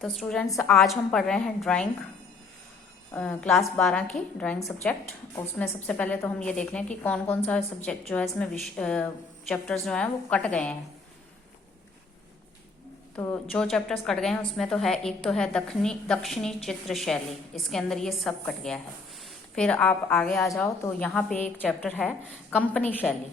तो स्टूडेंट्स, आज हम पढ़ रहे हैं ड्राइंग क्लास 12 की ड्राइंग सब्जेक्ट। उसमें सबसे पहले तो हम ये देख लें कि कौन कौन सा सब्जेक्ट जो है इसमें चैप्टर्स जो हैं वो कट गए हैं। तो जो चैप्टर्स कट गए हैं उसमें तो है, एक तो है दक्षिणी चित्र शैली, इसके अंदर ये सब कट गया है। फिर आप आगे आ जाओ तो यहाँ पे एक चैप्टर है कंपनी शैली।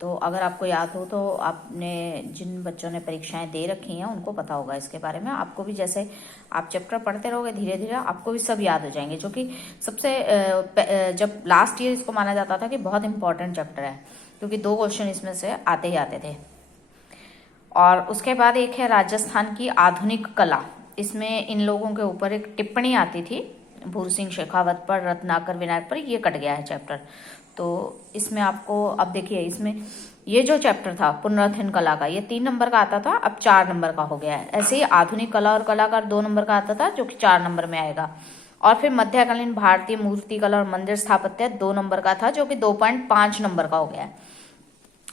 तो अगर आपको याद हो तो आपने जिन बच्चों ने परीक्षाएं दे रखी हैं उनको पता होगा इसके बारे में। आपको भी जैसे आप चैप्टर पढ़ते रहोगे धीरे धीरे आपको भी सब याद हो जाएंगे, जो कि सबसे जब लास्ट ईयर इसको माना जाता था कि बहुत इंपॉर्टेंट चैप्टर है, क्योंकि 2 क्वेश्चन इसमें से आते ही आते थे। और उसके बाद एक है राजस्थान की आधुनिक कला। इसमें इन लोगों के ऊपर एक टिप्पणी आती थी भूर सिंह शेखावत पर, रत्नाकर विनायक पर। ये कट गया है चैप्टर। तो इसमें आपको अब देखिए, इसमें ये जो चैप्टर था पुनरुत्थान कला का, ये 3 नंबर का आता था, अब 4 नंबर का हो गया है। ऐसे ही आधुनिक कला और कलाकार 2 नंबर का आता था, जो कि 4 नंबर में आएगा। और फिर मध्यकालीन भारतीय मूर्ति कला और मंदिर स्थापत्य 2 नंबर का था, जो कि 2.5 नंबर का हो गया है।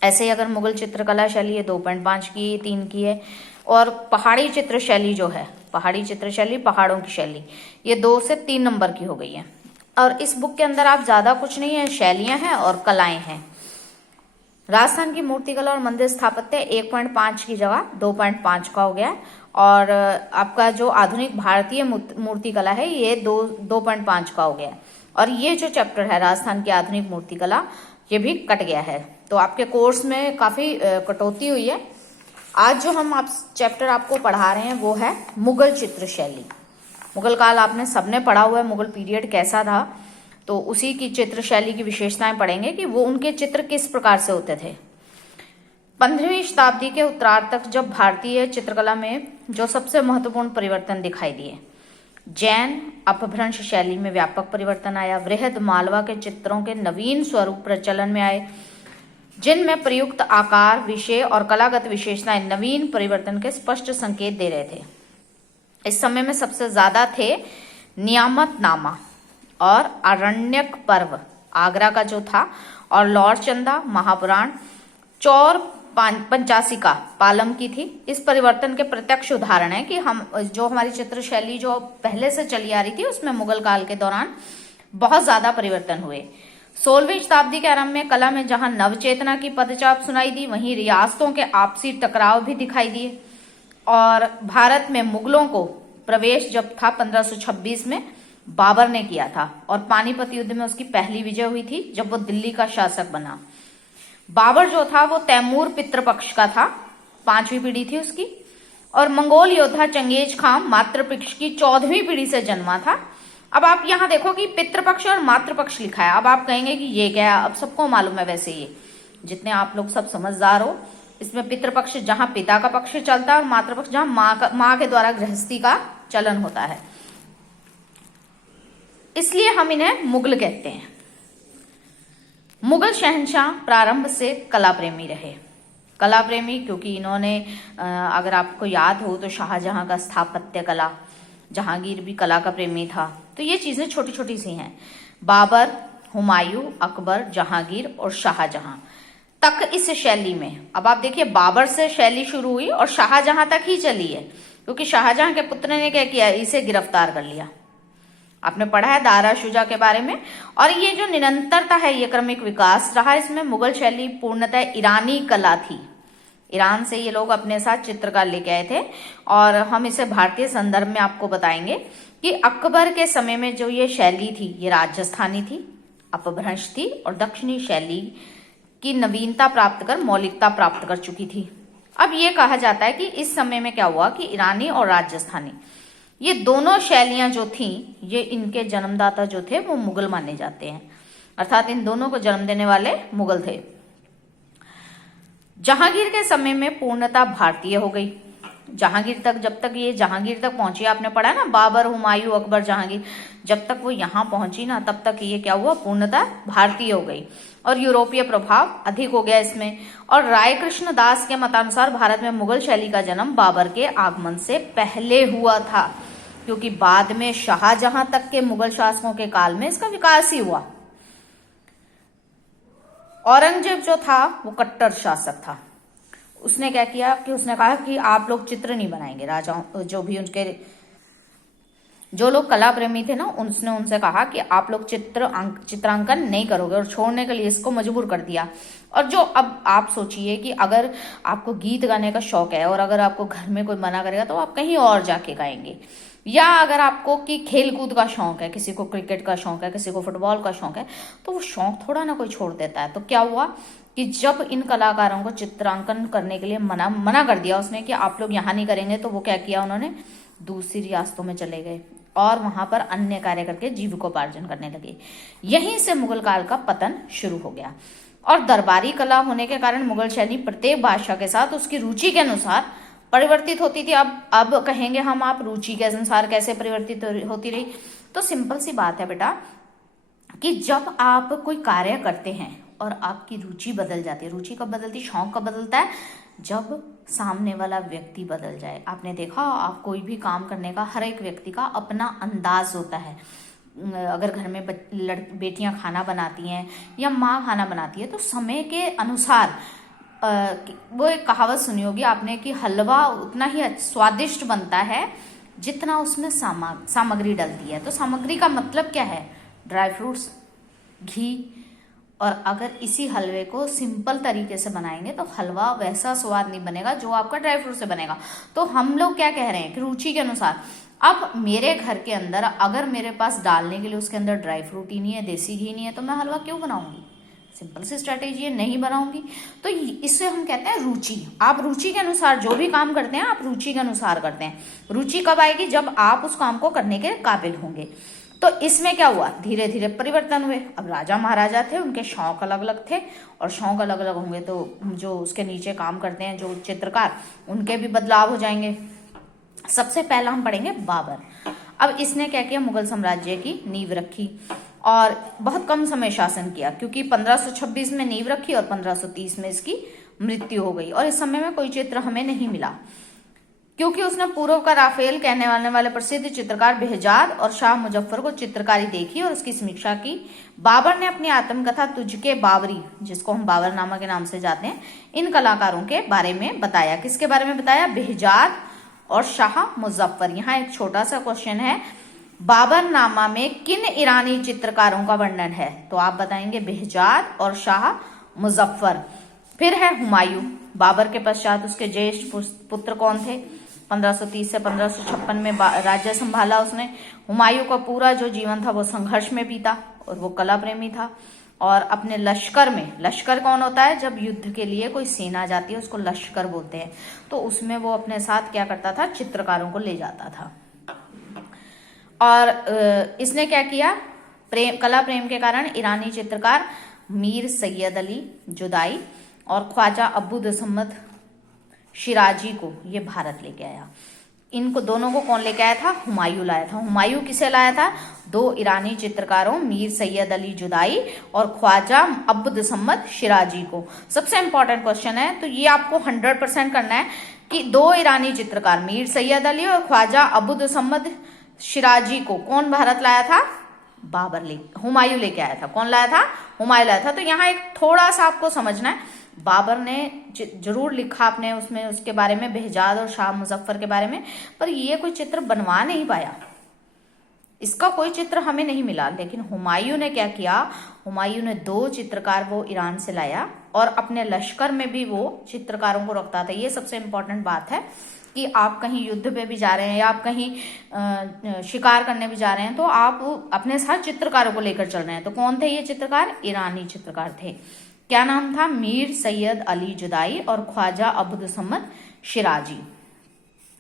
ऐसे ही अगर मुगल चित्रकला शैली है 2.5 की, 3 की है। और पहाड़ी चित्र शैली जो है, पहाड़ी चित्र शैली, पहाड़ों की शैली, ये 2 से 3 नंबर की हो गई है। और इस बुक के अंदर आप ज्यादा कुछ नहीं है, शैलियां हैं और कलाएं हैं। राजस्थान की मूर्तिकला और मंदिर स्थापत्य 1.5 की जगह 2.5 का हो गया है। और आपका जो आधुनिक भारतीय मूर्तिकला है ये 2.5 का हो गया है। और ये जो चैप्टर है राजस्थान की आधुनिक मूर्तिकला, ये भी कट गया है। तो आपके कोर्स में काफी कटौती हुई है। आज जो हम चैप्टर आपको पढ़ा रहे हैं वो है मुगल चित्र शैली। मुगल काल आपने सबने पढ़ा हुआ है, मुगल पीरियड कैसा था, तो उसी की चित्र शैली की विशेषताएं पढ़ेंगे कि वो उनके चित्र किस प्रकार से होते थे। 15वीं शताब्दी के उत्तरार्ध तक जब भारतीय चित्रकला में जो सबसे महत्वपूर्ण परिवर्तन दिखाई दिए, जैन अपभ्रंश शैली में व्यापक परिवर्तन आया। वृहद मालवा के चित्रों के नवीन स्वरूप प्रचलन में आए, जिनमें प्रयुक्त आकार, विषय और कलागत विशेषताएं नवीन परिवर्तन के स्पष्ट संकेत दे रहे थे। इस समय में सबसे ज्यादा थे नियामत नामा और आरण्यक पर्व आगरा का जो था, और लॉर्ड चंदा, महापुराण, चौर पंचासिका पालम की थी। इस परिवर्तन के प्रत्यक्ष उदाहरण है कि हम जो हमारी चित्र शैली जो पहले से चली आ रही थी उसमें मुगल काल के दौरान बहुत ज्यादा परिवर्तन हुए। 16वीं शताब्दी के आरंभ में कला में जहां नवचेतना की पदचाप सुनाई दी, वहीं रियासतों के आपसी टकराव भी दिखाई दिए। और भारत में मुगलों को प्रवेश जब था 1526 में बाबर ने किया था, और पानीपत युद्ध में उसकी पहली विजय हुई थी जब वो दिल्ली का शासक बना। बाबर जो था वो तैमूर पितृपक्ष का था, 5वीं पीढ़ी थी उसकी। और मंगोल योद्धा चंगेज खान मातृपक्ष की 14वीं पीढ़ी से जन्मा था। अब आप यहाँ देखो कि पितृपक्ष और मातृपक्ष लिखा है। अब आप कहेंगे कि ये क्या है, अब सबको मालूम है वैसे ये, जितने आप लोग सब समझदार हो। इसमें पितृपक्ष जहां पिता का पक्ष चलता है और मातृपक्ष जहां माँ के द्वारा गृहस्थी का चलन होता है, इसलिए हम इन्हें मुगल कहते हैं। मुगल शहंशाह प्रारंभ से कला प्रेमी रहे। कला प्रेमी क्योंकि इन्होंने अगर आपको याद हो तो शाहजहां का स्थापत्य कला, जहांगीर भी कला का प्रेमी था। तो ये चीजें छोटी छोटी सी हैं। बाबर, हुमायूं, अकबर, जहांगीर और शाहजहां तक इस शैली में, अब आप देखिए बाबर से शैली शुरू हुई और शाहजहां तक ही चली है, क्योंकि शाहजहां के पुत्र ने क्या किया, इसे गिरफ्तार कर लिया। आपने पढ़ा है दारा शुजा के बारे में। और ये जो निरंतरता है, ये क्रमिक विकास रहा इसमें। मुगल शैली पूर्णतः ईरानी कला थी। ईरान से ये लोग अपने साथ चित्रकार लेके आए थे, और हम इसे भारतीय संदर्भ में आपको बताएंगे कि अकबर के समय में जो ये शैली थी ये राजस्थानी थी, अपभ्रंश थी, और दक्षिणी शैली की नवीनता प्राप्त कर मौलिकता प्राप्त कर चुकी थी। अब ये कहा जाता है कि इस समय में क्या हुआ कि ईरानी और राजस्थानी ये दोनों शैलियां जो थीं, ये इनके जन्मदाता जो थे वो मुगल माने जाते हैं, अर्थात इन दोनों को जन्म देने वाले मुगल थे। जहांगीर के समय में पूर्णता भारतीय हो गई। जहांगीर तक, जब तक ये जहांगीर तक पहुंची, आपने पढ़ा ना बाबर, हुमायूं, अकबर, जहांगीर, जब तक वो यहाँ पहुंची ना तब तक ये क्या हुआ, पूर्णता भारतीय हो गई और यूरोपीय प्रभाव अधिक हो गया इसमें। और राय कृष्ण दास के मतानुसार भारत में मुगल शैली का जन्म बाबर के आगमन से पहले हुआ था, क्योंकि बाद में शाहजहां तक के मुगल शासकों के काल में इसका विकास ही हुआ। औरंगजेब जो था वो कट्टर शासक था। उसने क्या किया कि उसने कहा कि आप लोग चित्र नहीं बनाएंगे, राजाओं जो भी उनके जो लोग कला प्रेमी थे ना, उसने उनसे कहा कि आप लोग चित्रांकन नहीं करोगे, और छोड़ने के लिए इसको मजबूर कर दिया। और जो अब आप सोचिए कि अगर आपको गीत गाने का शौक है और अगर आपको घर में कोई मना करेगा तो आप कहीं और जाके गाएंगे, या अगर आपको कि खेल कूद का शौक है, किसी को क्रिकेट का शौक है, किसी को फुटबॉल का शौक है, तो वो शौक थोड़ा ना कोई छोड़ देता है। तो क्या हुआ कि जब इन कलाकारों को चित्रांकन करने के लिए मना कर दिया उसने कि आप लोग यहाँ नहीं करेंगे, तो वो क्या किया, उन्होंने दूसरी रियासतों में चले गए और वहां पर अन्य कार्य करके जीविकोपार्जन करने लगे। यहीं से मुगल काल का पतन शुरू हो गया। और दरबारी कला होने के कारण मुगल शैली प्रत्येक बादशाह के साथ उसकी रुचि के अनुसार परिवर्तित होती थी। अब कहेंगे हम, आप रुचि के अनुसार कैसे परिवर्तित होती रही? तो सिंपल सी बात है बेटा कि जब आप कोई कार्य करते हैं और आपकी रुचि बदल जाती है। रुचि कब बदलती, शौक कब बदलता है? जब सामने वाला व्यक्ति बदल जाए। आपने देखा, आप कोई भी काम करने का हर एक व्यक्ति का अपना अंदाज होता है। अगर घर में बेटियां खाना बनाती हैं या माँ खाना बनाती है, तो समय के अनुसार वो एक कहावत सुनी होगी आपने कि हलवा उतना ही स्वादिष्ट बनता है जितना उसमें सामग्री डलती है। तो सामग्री का मतलब क्या है? ड्राई फ्रूट्स, घी। और अगर इसी हलवे को सिंपल तरीके से बनाएंगे तो हलवा वैसा स्वाद नहीं बनेगा जो आपका ड्राई फ्रूट से बनेगा। तो हम लोग क्या कह रहे हैं कि रुचि के अनुसार। अब मेरे घर के अंदर अगर मेरे पास डालने के लिए उसके अंदर ड्राई फ्रूट ही नहीं है, देसी घी नहीं है, तो मैं हलवा क्यों बनाऊंगी? सिंपल सी स्ट्रेटेजी है, नहीं बनाऊंगी। तो इससे हम कहते हैं रुचि। आप रुचि के अनुसार जो भी काम करते हैं, आप रुचि के अनुसार करते हैं। रुचि कब आएगी? जब आप उस काम को करने के काबिल होंगे। तो इसमें क्या हुआ, धीरे धीरे परिवर्तन हुए। अब राजा महाराजा थे, उनके शौक अलग अलग थे, और शौक अलग अलग होंगे तो जो उसके नीचे काम करते हैं जो चित्रकार, उनके भी बदलाव हो जाएंगे। सबसे पहला हम पढ़ेंगे बाबर। अब इसने क्या किया, मुगल साम्राज्य की नींव रखी और बहुत कम समय शासन किया, क्योंकि 1526 में नींव रखी और 1530 में इसकी मृत्यु हो गई। और इस समय में कोई चित्र हमें नहीं मिला, क्योंकि उसने पूर्व का राफेल कहने वाले प्रसिद्ध चित्रकार बेहजाद और शाह मुजफ्फर को चित्रकारी देखी और उसकी समीक्षा की। बाबर ने अपनी आत्मकथा तुझके बाबरी, जिसको हम बाबरनामा के नाम से जानते हैं, इन कलाकारों के बारे में बताया। किसके बारे में बताया? बेहजाद और शाह मुजफ्फर। यहाँ एक छोटा सा क्वेश्चन है, बाबरनामा में किन ईरानी चित्रकारों का वर्णन है? तो आप बताएंगे बेहजाद और शाह मुजफ्फर। फिर है हुमायूं। बाबर के पश्चात उसके ज्येष्ठ पुत्र कौन थे? 1530 से 1556 में राज्य संभाला उसने। हुमायूं का पूरा जो जीवन था वो संघर्ष में बीता, और वो कला प्रेमी था। और अपने लश्कर में, लश्कर कौन होता है? जब युद्ध के लिए कोई सेना जाती है उसको लश्कर बोलते हैं। तो उसमें वो अपने साथ क्या करता था? चित्रकारों को ले जाता था। और इसने क्या किया? कला प्रेम के कारण ईरानी चित्रकार मीर सैयद अली जुदाई और ख्वाजा अब्दुल समद शिराजी को ये भारत लेके आया। इनको दोनों को कौन लेके आया था? हुमायूं लाया था। हुमायूं किसे लाया था? दो ईरानी चित्रकारों मीर सैयद अली जुदाई और ख्वाजा अब्दुल समद शिराजी को। सबसे इंपॉर्टेंट क्वेश्चन है, तो ये आपको 100% करना है कि दो ईरानी चित्रकार मीर सैयद अली और ख्वाजा अब्दुल समद शिराजी को कौन भारत लाया था? हुमायूं लेके आया था। कौन लाया था? हुमायूं लाया था। तो यहाँ एक थोड़ा सा आपको समझना है, बाबर ने जरूर लिखा अपने उसमें उसके बारे में, बेहजाद और शाह मुजफ्फर के बारे में, पर ये कोई चित्र बनवा नहीं पाया, इसका कोई चित्र हमें नहीं मिला। लेकिन हुमायूं ने क्या किया? हुमायूं ने दो चित्रकार वो ईरान से लाया और अपने लश्कर में भी वो चित्रकारों को रखता था। ये सबसे इंपॉर्टेंट बात है कि आप कहीं युद्ध पे भी जा रहे हैं या आप कहीं शिकार करने भी जा रहे हैं, तो आप अपने साथ चित्रकारों को लेकर चल रहे हैं। तो कौन थे ये चित्रकार? ईरानी चित्रकार थे। क्या नाम था? मीर सैयद अली जुदाई और ख्वाजा अब्दुल समद शिराजी।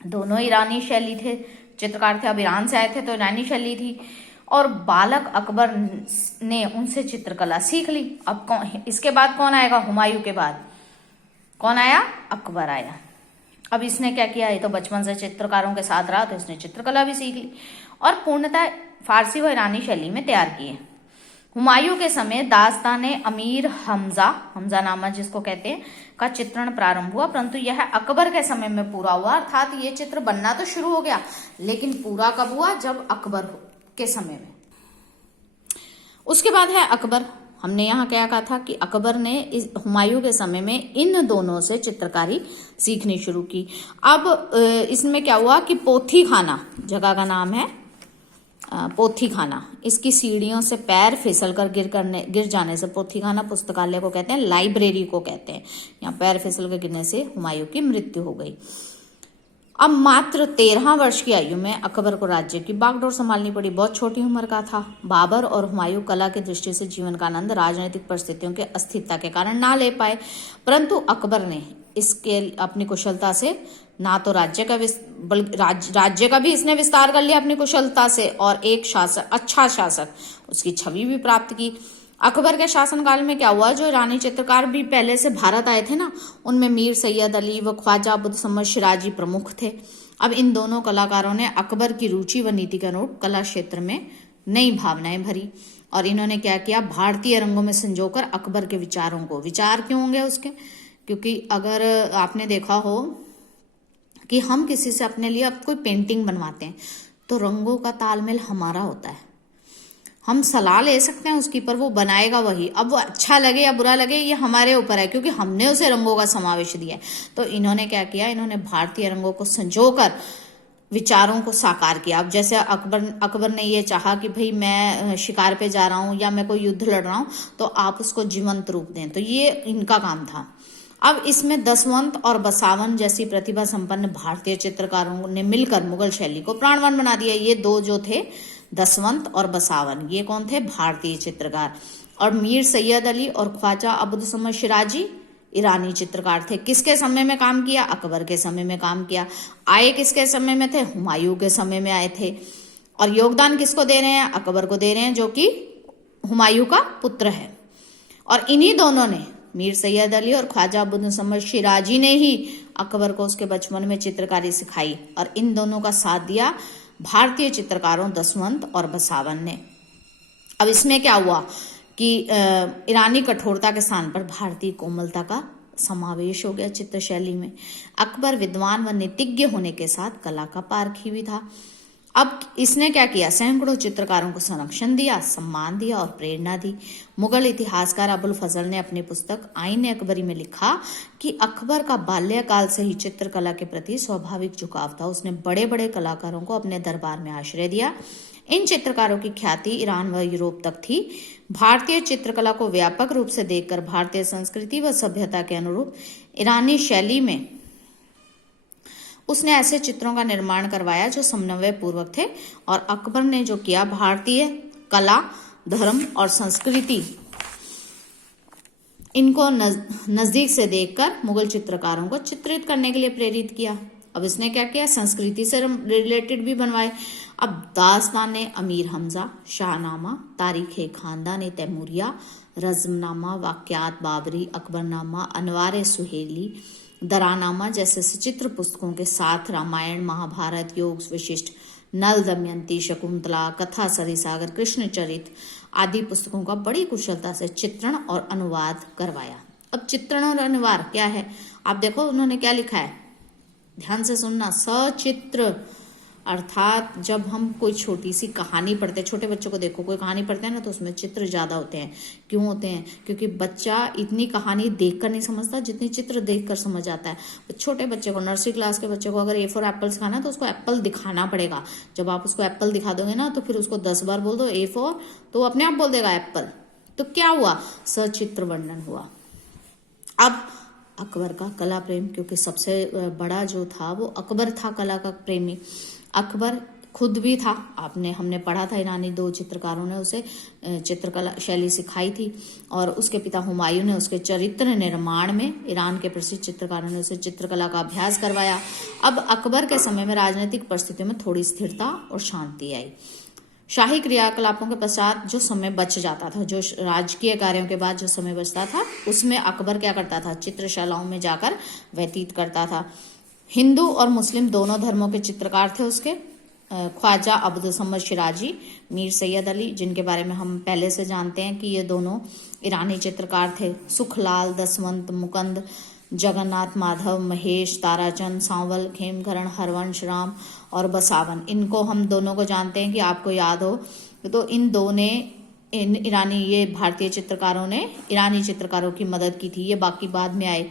दोनों ईरानी शैली थे, चित्रकार थे। अब ईरान से आए थे तो ईरानी शैली थी। और बालक अकबर ने उनसे चित्रकला सीख ली। अब कौन, इसके बाद कौन आएगा? हुमायूं के बाद कौन आया? अकबर आया। अब इसने क्या किया? ये तो बचपन से चित्रकारों के साथ रहा, तो इसने चित्रकला भी सीख ली और पूर्णतः फारसी व ईरानी शैली में तैयार किए। हुमायूं के समय दास्ताने अमीर हमजा नामा जिसको कहते हैं का चित्रण प्रारंभ हुआ, परंतु यह अकबर के समय में पूरा हुआ। अर्थात ये चित्र बनना तो शुरू हो गया, लेकिन पूरा कब हुआ? जब अकबर के समय में। उसके बाद है अकबर। हमने यहाँ क्या कहा था कि अकबर ने हुमायूं के समय में इन दोनों से चित्रकारी सीखनी शुरू की। अब इसमें क्या हुआ कि पोथी खाना जगह का नाम है, पोथी खाना, इसकी सीढ़ियों से पैर फिसल कर गिर जाने से, पोथी खाना पुस्तकालय को कहते हैं, लाइब्रेरी को कहते हैं, यहाँ पैर फिसल कर गिरने से हुमायूं की मृत्यु हो गई। अब मात्र 13 वर्ष की आयु में अकबर को राज्य की बागडोर संभालनी पड़ी। बहुत छोटी उम्र का था। बाबर और हुमायूं कला की दृष्टि से जीवन का आनंद राजनीतिक परिस्थितियों के अस्थिरता के कारण ना ले पाए, परंतु अकबर ने इसके अपनी कुशलता से ना तो राज्य का भी इसने विस्तार कर लिया अपनी कुशलता से, और एक अच्छा शासक उसकी छवि भी प्राप्त की। अकबर के शासनकाल में क्या हुआ, जो ईरानी चित्रकार भी पहले से भारत आए थे ना, उनमें मीर सैयद अली व ख्वाजा अब्दुल समद शिराजी प्रमुख थे। अब इन दोनों कलाकारों ने अकबर की रुचि व नीति के अनुरूप कला क्षेत्र में नई भावनाएं भरी, और इन्होंने क्या किया, भारतीय रंगों में संजोकर अकबर के विचारों को, विचार क्यों होंगे उसके, क्योंकि अगर आपने देखा हो कि हम किसी से अपने लिए अब कोई पेंटिंग बनवाते हैं तो रंगों का तालमेल हमारा होता है, हम सलाह ले सकते हैं उसकी, पर वो बनाएगा वही। अब वो अच्छा लगे या बुरा लगे ये हमारे ऊपर है, क्योंकि हमने उसे रंगों का समावेश दिया है। तो इन्होंने क्या किया, इन्होंने भारतीय रंगों को संजोकर विचारों को साकार किया। अब जैसे अकबर ने ये चाहा कि भाई मैं शिकार पे जा रहा हूं या मैं कोई युद्ध लड़ रहा हूं, तो आप उसको जीवंत रूप दें, तो ये इनका काम था। अब इसमें दसवंत और बसावन जैसी प्रतिभा संपन्न भारतीय चित्रकारों ने मिलकर मुगल शैली को प्राणवान बना दिया। ये दो जो थे, दसवंत और बसावन, ये कौन थे, भारतीय चित्रकार। और मीर सैयद अली और ख्वाजा अब्दुल समद शिराजी ईरानी चित्रकार थे। किसके समय में काम किया, अकबर के समय में काम किया। आए किसके समय में थे, हुमायूं के समय में आए थे। और योगदान किसको दे रहे हैं, अकबर को दे रहे हैं, जो कि हुमायूं का पुत्र है। और इन्हीं दोनों ने, मीर सैयद अली और ख्वाजा अब्दुल समद शिराजी ने ही अकबर को उसके बचपन में चित्रकारी सिखाई, और इन दोनों का साथ दिया भारतीय चित्रकारों दसवंत और बसावन ने। अब इसमें क्या हुआ कि ईरानी कठोरता के स्थान पर भारतीय कोमलता का समावेश हो गया चित्र शैली में। अकबर विद्वान व नीतिज्ञ होने के साथ कला का पारखी भी था। अब इसने क्या किया, सैकड़ों चित्रकारों को संरक्षण दिया, सम्मान दिया और प्रेरणा दी। मुगल इतिहासकार अबुल फजल ने अपनी पुस्तक आईन अकबरी में लिखा कि अकबर का बाल्यकाल से ही चित्रकला के प्रति स्वाभाविक झुकाव था। उसने बड़े बड़े कलाकारों को अपने दरबार में आश्रय दिया। इन चित्रकारों की ख्याति ईरान व यूरोप तक थी। भारतीय चित्रकला को व्यापक रूप से देखकर भारतीय संस्कृति व सभ्यता के अनुरूप ईरानी शैली में उसने ऐसे चित्रों का निर्माण करवाया जो समन्वय पूर्वक थे। और अकबर ने जो किया, भारतीय कला, धर्म और संस्कृति इनको नजदीक से देखकर मुगल चित्रकारों को चित्रित करने के लिए प्रेरित किया। अब इसने क्या किया, संस्कृति से रिलेटेड भी बनवाए। अब दास्तान अमीर हमजा, शाहनामा, तारीख खानदान तैमूरिया, रज़्मनामा, वाक़यात बाबरी, अकबरनामा, अनवार सुहेली, दरानामा जैसे सचित्र पुस्तकों के साथ रामायण, महाभारत, योग विशिष्ट, नल दमयंती, शकुंतला, कथा सरिसागर, कृष्ण चरित आदि पुस्तकों का बड़ी कुशलता से चित्रण और अनुवाद करवाया। अब चित्रण और अनुवाद क्या है, आप देखो उन्होंने क्या लिखा है, ध्यान से सुनना। सचित्र अर्थात जब हम कोई छोटी सी कहानी पढ़ते हैं, छोटे बच्चों को देखो, कोई कहानी पढ़ते हैं ना तो उसमें चित्र ज्यादा होते हैं। क्यों होते हैं, क्योंकि बच्चा इतनी कहानी देखकर नहीं समझता जितनी चित्र देखकर समझ आता है। छोटे बच्चे को, नर्सरी क्लास के बच्चे को अगर ए फॉर एप्पल सिखाना है तो उसको एप्पल दिखाना पड़ेगा। जब आप उसको एप्पल दिखा दोगे ना तो फिर उसको 10 बार बोल दो ए फॉर, तो अपने आप बोल देगा एप्पल। तो क्या हुआ, सचित्र वर्णन हुआ। अब अकबर का कला प्रेम, क्योंकि सबसे बड़ा जो था वो अकबर था कला का प्रेमी। अकबर खुद भी था, हमने पढ़ा था, ईरानी 2 चित्रकारों ने उसे चित्रकला शैली सिखाई थी। और उसके पिता हुमायूं ने उसके चरित्र निर्माण में, ईरान के प्रसिद्ध चित्रकारों ने उसे चित्रकला का अभ्यास करवाया। अब अकबर के समय में राजनीतिक परिस्थितियों में थोड़ी स्थिरता और शांति आई। शाही क्रियाकलापों के पश्चात जो समय बच जाता था, जो राजकीय कार्यों के बाद जो समय बचता था, उसमें अकबर क्या करता था, चित्रशालाओं में जाकर व्यतीत करता था। हिंदू और मुस्लिम दोनों धर्मों के चित्रकार थे उसके। ख्वाजा अब्दुल समद शिराजी, मीर सैयद अली, जिनके बारे में हम पहले से जानते हैं कि ये दोनों ईरानी चित्रकार थे। सुखलाल, दसवंत, मुकंद, जगन्नाथ माधव, महेश, ताराचंद, सांवल, खेमकरण, हरवंश राम और बसावन, इनको हम दोनों को जानते हैं कि आपको याद हो। तो इन भारतीय चित्रकारों ने ईरानी चित्रकारों की मदद की थी। ये बाकी बाद में आए।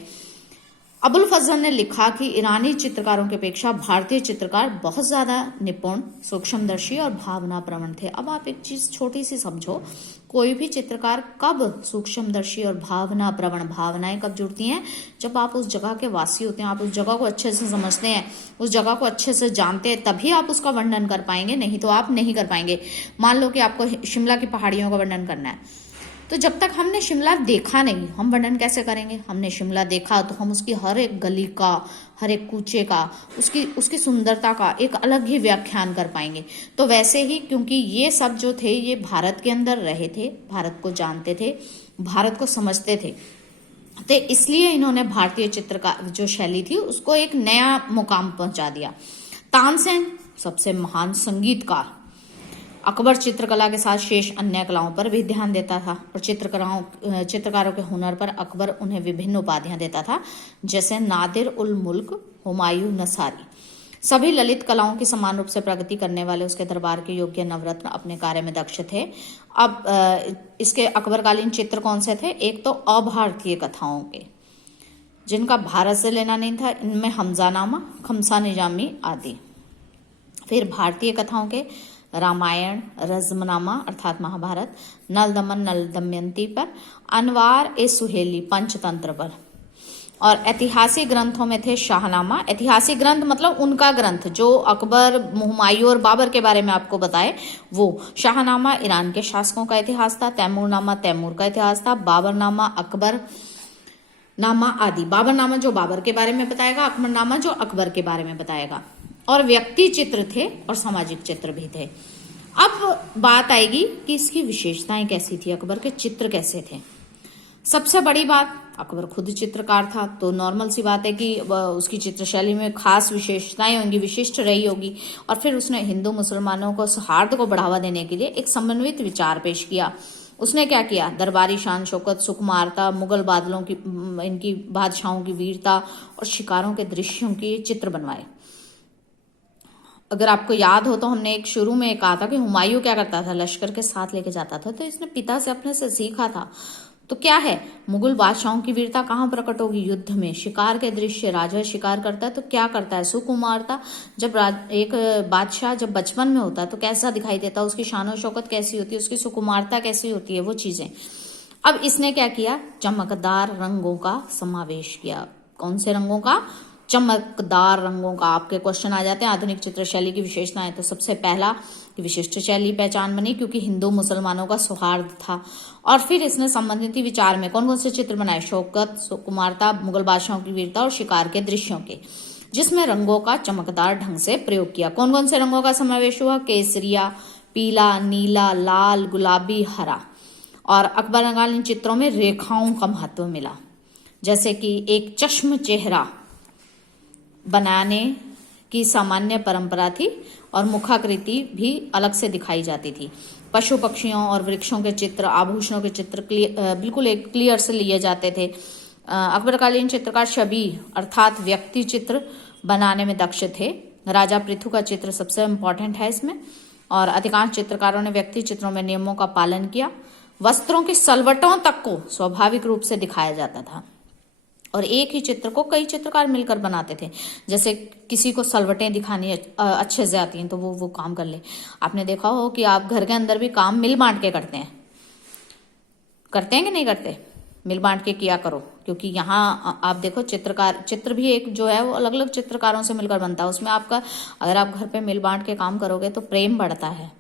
अबुल फजल ने लिखा कि ईरानी चित्रकारों की अपेक्षा भारतीय चित्रकार बहुत ज्यादा निपुण, सूक्ष्मदर्शी और भावना प्रवण थे। अब आप एक चीज छोटी सी समझो, कोई भी चित्रकार कब सूक्ष्मदर्शी और भावना प्रवण, भावनाएं कब जुड़ती हैं? जब आप उस जगह के वासी होते हैं, आप उस जगह को अच्छे से समझते हैं, उस जगह को अच्छे से जानते हैं, तभी आप उसका वर्णन कर पाएंगे, नहीं तो आप नहीं कर पाएंगे। मान लो कि आपको शिमला की पहाड़ियों का वर्णन करना है, तो जब तक हमने शिमला देखा नहीं, हम वर्णन कैसे करेंगे? हमने शिमला देखा तो हम उसकी हर एक गली का, हर एक कूचे का, उसकी सुंदरता का एक अलग ही व्याख्यान कर पाएंगे। तो वैसे ही, क्योंकि ये सब जो थे ये भारत के अंदर रहे थे, भारत को जानते थे, भारत को समझते थे, तो इसलिए इन्होंने भारतीय चित्रकार जो शैली थी उसको एक नया मुकाम पहुंचा दिया। तानसेन सबसे महान संगीतकार, अकबर चित्रकला के साथ शेष अन्य कलाओं पर भी ध्यान देता था और चित्रकारों के हुनर पर अकबर उन्हें विभिन्न उपाधियां देता था, जैसे नादिर उल मुल्क, हुमायूं नसारी। सभी ललित कलाओं की समान रूप से प्रगति करने वाले उसके दरबार के योग्य नवरत्न अपने कार्य में दक्ष थे। अब इसके अकबरकालीन चित्र कौन से थे? एक तो अभारतीय कथाओं के, जिनका भारत से लेना नहीं था, इनमें हमजानामा, खमसा निजामी आदि। फिर भारतीय कथाओं के रामायण, रजमनामा अर्थात महाभारत, नल दमन नल दमयंती पर, अनवार ए सुहेली पंचतंत्र पर। और ऐतिहासिक ग्रंथों में थे शाहनामा। ऐतिहासिक ग्रंथ मतलब उनका ग्रंथ जो अकबर, हुमायूं और बाबर के बारे में आपको बताए वो। शाहनामा ईरान के शासकों का इतिहास था, तैमूरनामा तैमूर का इतिहास था, बाबरनामा अकबर नामा आदि। बाबरनामा जो बाबर के बारे में बताएगा, अकबरनामा जो अकबर के बारे में बताएगा। और व्यक्ति चित्र थे और सामाजिक चित्र भी थे। अब बात आएगी कि इसकी विशेषताएं कैसी थी, अकबर के चित्र कैसे थे। सबसे बड़ी बात, अकबर खुद चित्रकार था, तो नॉर्मल सी बात है कि उसकी चित्रशैली में खास विशेषताएं होंगी, विशिष्ट रही होगी। और फिर उसने हिंदू मुसलमानों को सौहार्द को बढ़ावा देने के लिए एक समन्वित विचार पेश किया। उसने क्या किया? दरबारी शान शौकत, सुकुमारता, मुगल बादलों की, इनकी बादशाहों की वीरता और शिकारों के दृश्यों के चित्र बनवाए। अगर आपको याद हो तो हमने एक शुरू में कहा था कि हुमायूं क्या करता था, लश्कर के साथ लेके जाता था, तो इसने पिता से अपने से सीखा था। तो क्या है, मुगल बादशाहों की वीरता कहाँ प्रकट होगी? युद्ध में। शिकार के दृश्य, राजा शिकार करता है तो क्या करता है? सुकुमारता, जब एक बादशाह जब बचपन में होता है तो कैसा दिखाई देता है, उसकी शान और शौकत कैसी होती है, उसकी सुकुमारता कैसी होती है, वो चीजें। अब इसने क्या किया? चमकदार रंगों का समावेश किया। कौन से रंगों का? चमकदार रंगों का। आपके क्वेश्चन आ जाते हैं आधुनिक चित्रशैली की विशेषताएं, तो सबसे पहला विशिष्ट शैली पहचान बनी क्योंकि हिंदू मुसलमानों का सौहार्द था। और फिर इसने संबंधित विचार में कौन कौन से चित्र बनाए? शौकत, सुकुमारता, मुगल बादशाहों की वीरता और शिकार के दृश्यों के, जिसमें रंगों का चमकदार ढंग से प्रयोग किया। कौन कौन से रंगों का समावेश हुआ? केसरिया, पीला, नीला, लाल, गुलाबी, हरा। और अकबरकालीन चित्रों में रेखाओं का महत्व मिला, जैसे कि एक चश्म चेहरा बनाने की सामान्य परंपरा थी और मुखाकृति भी अलग से दिखाई जाती थी। पशु पक्षियों और वृक्षों के चित्र, आभूषणों के चित्र बिल्कुल एक क्लियर से लिए जाते थे। अकबरकालीन चित्रकार छवि अर्थात व्यक्ति चित्र बनाने में दक्ष थे। राजा पृथु का चित्र सबसे इम्पोर्टेंट है इसमें। और अधिकांश चित्रकारों ने व्यक्ति चित्रों में नियमों का पालन किया। वस्त्रों के सलवटों तक को स्वाभाविक रूप से दिखाया जाता था और एक ही चित्र को कई चित्रकार मिलकर बनाते थे। जैसे किसी को सलवटें दिखानी अच्छे से आती हैं तो वो काम कर ले। आपने देखा हो कि आप घर के अंदर भी काम मिल बांट के करते हैं कि नहीं करते? मिल बांट के किया करो, क्योंकि यहाँ आप देखो चित्र भी एक जो है वो अलग अलग चित्रकारों से मिलकर बनता है। उसमें आपका, अगर आप घर पे मिल बांट के काम करोगे तो प्रेम बढ़ता है।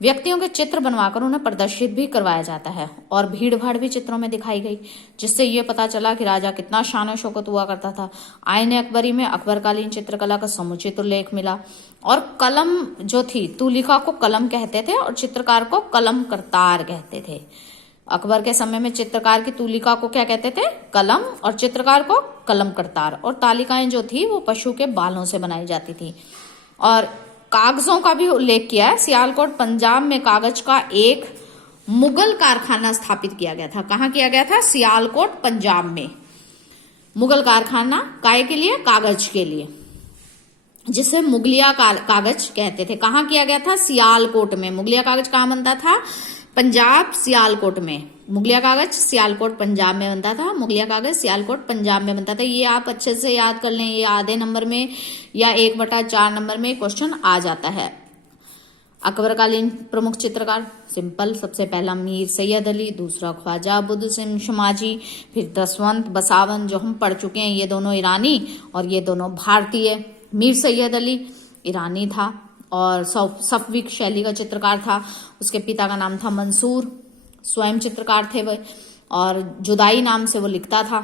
व्यक्तियों के चित्र बनवाकर उन्हें प्रदर्शित भी करवाया जाता है और भीड़ भाड़ भी चित्रों में दिखाई गई, जिससे ये पता चला कि राजा कितना शान शौकत हुआ करता था। आईने अकबरी में अकबरकालीन चित्रकला का समुचित उल्लेख मिला। और कलम जो थी, तूलिका को कलम कहते थे और चित्रकार को कलम करतार कहते थे। अकबर के समय में चित्रकार की तूलिका को क्या कहते थे? कलम, और चित्रकार को कलम करतार। और तालिकाएं जो थी वो पशु के बालों से बनाई जाती थी। और कागजों का भी उल्लेख किया है। सियालकोट पंजाब में कागज का एक मुगल कारखाना स्थापित किया गया था। कहाँ किया गया था? सियालकोट पंजाब में मुगल कारखाना, काय के लिए? कागज के लिए, जिसे मुगलिया कागज कहते थे। कहाँ किया गया था? सियालकोट में। मुगलिया कागज कहाँ बनता था? पंजाब सियालकोट में, मुगलिया कागज सियालकोट पंजाब में बनता था, मुगलिया कागज सियालकोट पंजाब में बनता था। ये आप अच्छे से याद कर लें, ये आधे नंबर में या 1/4 नंबर में क्वेश्चन आ जाता है। अकबरकालीन प्रमुख चित्रकार, सिंपल, सबसे पहला मीर सैयद अली, दूसरा ख्वाजा अब्दुल शमाजी, फिर दसवंत बसावन जो हम पढ़ चुके हैं, ये दोनों ईरानी और ये दोनों भारतीय। मीर सैयद अली ईरानी था और सफवी शैली का चित्रकार था। उसके पिता का नाम था मंसूर, स्वयं चित्रकार थे वह, और जुदाई नाम से वो लिखता था।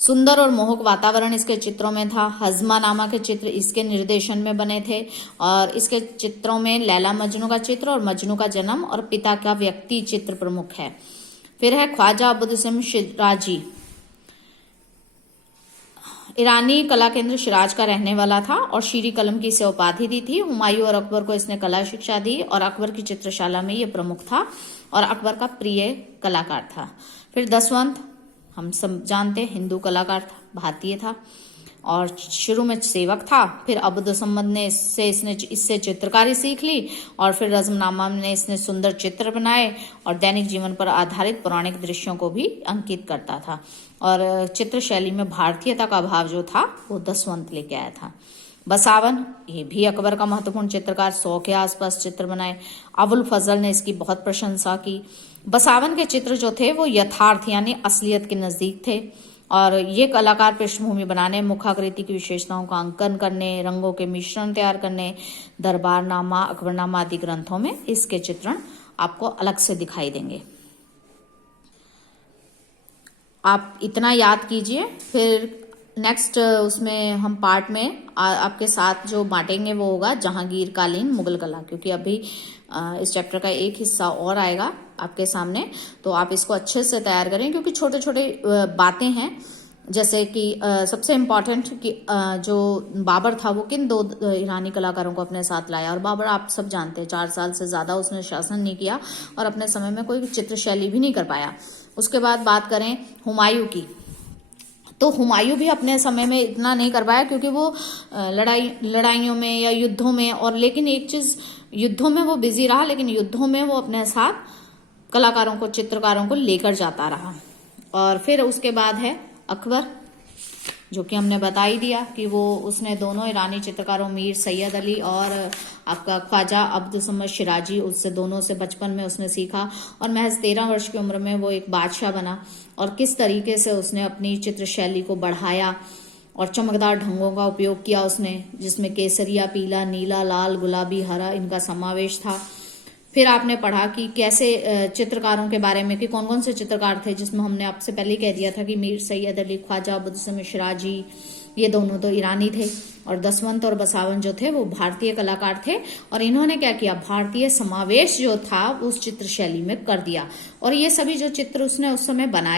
सुंदर और मोहक वातावरण इसके चित्रों में था। हजमा नामा के चित्र इसके निर्देशन में बने थे और इसके चित्रों में लैला मजनू का चित्र और मजनू का जन्म और पिता का व्यक्ति चित्र प्रमुख है। फिर है ख्वाजा अब्दुल शिराजी, ईरानी कला केंद्र शिराज का रहने वाला था और शीरी कलम की इसे उपाधि दी थी। हुमायूं और अकबर को इसने कला शिक्षा दी और अकबर की चित्रशाला में ये प्रमुख था और अकबर का प्रिय कलाकार था। फिर दसवंत हम सब जानते हैं, हिंदू कलाकार था, भारतीय था और शुरू में सेवक था। फिर अब्दुसम्मद ने इससे चित्रकारी सीख ली और फिर रज़्मनामा में इसने सुंदर चित्र बनाए और दैनिक जीवन पर आधारित पौराणिक दृश्यों को भी अंकित करता था। और चित्र शैली में भारतीयता का भाव जो था वो दसवंत लेके आया था। बसावन, ये भी अकबर का महत्वपूर्ण चित्रकार, 100 के आसपास चित्र बनाए। अबुल फजल ने इसकी बहुत प्रशंसा की। बसावन के चित्र जो थे वो यथार्थ यानी असलियत के नजदीक थे और ये कलाकार पृष्ठभूमि बनाने, मुखाकृति की विशेषताओं का अंकन करने, रंगों के मिश्रण तैयार करने, दरबारनामा, अकबरनामा आदि ग्रंथों में इसके चित्रण आपको अलग से दिखाई देंगे। आप इतना याद कीजिए। फिर नेक्स्ट उसमें हम पार्ट में आपके साथ जो बांटेंगे वो होगा जहांगीर कालीन मुगल कला, क्योंकि अभी इस चैप्टर का एक हिस्सा और आएगा आपके सामने, तो आप इसको अच्छे से तैयार करें क्योंकि छोटे छोटे बातें हैं। जैसे कि सबसे इम्पॉर्टेंट कि जो बाबर था वो किन 2 ईरानी कलाकारों को अपने साथ लाया, और बाबर आप सब जानते हैं 4 साल से ज़्यादा उसने शासन नहीं किया और अपने समय में कोई चित्र शैली भी नहीं कर पाया। उसके बाद बात करें हुमायूं की, तो हुमायूं भी अपने समय में इतना नहीं कर पाया क्योंकि वो लड़ाइयों में या युद्धों में, और लेकिन एक चीज़, युद्धों में वो बिजी रहा लेकिन युद्धों में वो अपने साथ कलाकारों को, चित्रकारों को लेकर जाता रहा। और फिर उसके बाद है अकबर, जो कि हमने बता ही दिया कि वो उसने दोनों ईरानी चित्रकारों मीर सैयद अली और आपका ख्वाजा अब्दुल शिराजी, उससे दोनों से बचपन में उसने सीखा और महज 13 वर्ष की उम्र में वो एक बादशाह बना और किस तरीके से उसने अपनी चित्र शैली को बढ़ाया और चमकदार ढंगों का उपयोग किया उसने, जिसमें केसरिया, पीला, नीला, लाल, गुलाबी, हरा इनका समावेश था। फिर आपने पढ़ा कि कैसे चित्रकारों के बारे में कि कौन कौन से चित्रकार थे, जिसमें हमने आपसे पहले ही कह दिया था कि मीर सैयद अली, ख्वाजा अब्दुल शिराजी, ये दोनों तो ईरानी थे और दसवंत और बसावन जो थे वो भारतीय कलाकार थे। और इन्होंने क्या किया, भारतीय समावेश जो था उस चित्र शैली में कर दिया और ये सभी जो चित्र उसने उस समय बनाए